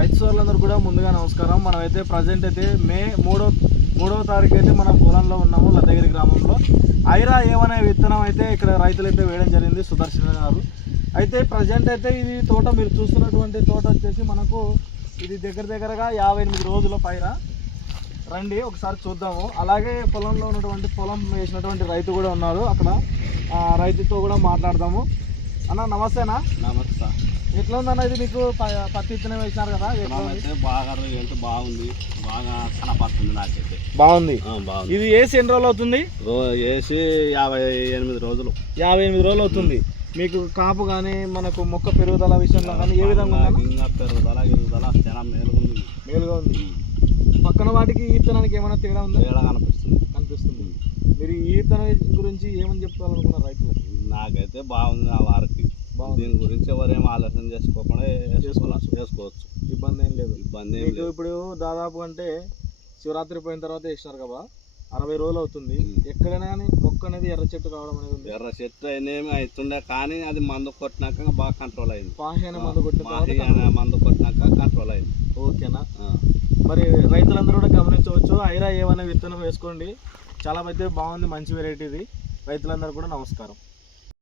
రైతు సోదరులందరూ కూడా ముందుగా నమస్కారం. మనమైతే ప్రజెంట్ అయితే మే 3వ తారీఖు అయితే మనం పొలంలో ఉన్నాము, లద్దగిరి గ్రామంలో. ఐరా ఏమనే విత్తనం అయితే ఇక్కడ రైతులైతే వేయడం జరిగింది, సుదర్శన్ గారు. అయితే ప్రజెంట్ అయితే ఇది తోట మీరు చూస్తున్నటువంటి తోట వచ్చేసి మనకు ఇది దగ్గరగా 58 రోజుల పైరా. రండి ఒకసారి చూద్దాము. అలాగే పొలంలో ఉన్నటువంటి పొలం వేసినటువంటి రైతు కూడా ఉన్నారు అక్కడ, రైతుతో కూడా మాట్లాడదాము. అన్న నమస్తేనా? నమస్తే. ఎట్లా ఉందన్న ఇది మీకు పత్తి విత్తనం వేసినారు కదా? అయితే బాగా బాగుంది, బాగా కనపడుతుంది నాకైతే. బాగుంది. బాగుంది. ఇది వేసి ఎన్ని రోజులు అవుతుంది? వేసి 58 రోజులు. 58 రోజులు అవుతుంది. మీకు కాపు కానీ మనకు మొక్క పెరుగుదల విషయంలో కానీ ఏ విధంగా ఇంకా పెరుగుదల చాలా మేలుగా ఉంది. పక్కన వాటికి ఈ విత్తనానికి ఏమైనా తేడా ఉందా? తేడా కనిపిస్తుంది. మీరు ఈ విత్తనం గురించి ఏమని చెప్తారనుకున్నారు రైతులకి? నాకైతే బాగుంది. ఆ వారికి దీని గురించి ఎవరేం ఆలోచన చేసుకోకుండా చేసుకోవచ్చు. ఇబ్బంది ఏం లేదు. లేదు. ఇప్పుడు దాదాపు అంటే శివరాత్రి పోయిన తర్వాత వేసినారు కదా, 60 రోజులు అవుతుంది. ఎక్కడైనా కానీ మొక్క అనేది ఎర్ర చెట్టు కావడం అనేది ఉంది. ఎర్ర చెట్టు అయినేమి అవుతుండే, కానీ అది మందు కొట్టినాక బాగా కంట్రోల్ అయింది. పాహ్యాన మందు మందు కొట్టినాక కంట్రోల్ అయింది. ఓకేనా? మరి రైతులందరూ కూడా గమనించవచ్చు, ఐరా ఏమైనా విత్తనం వేసుకోండి. చాలా అయితే బాగుంది, మంచి వెరైటీ ఇది. రైతులందరూ కూడా నమస్కారం.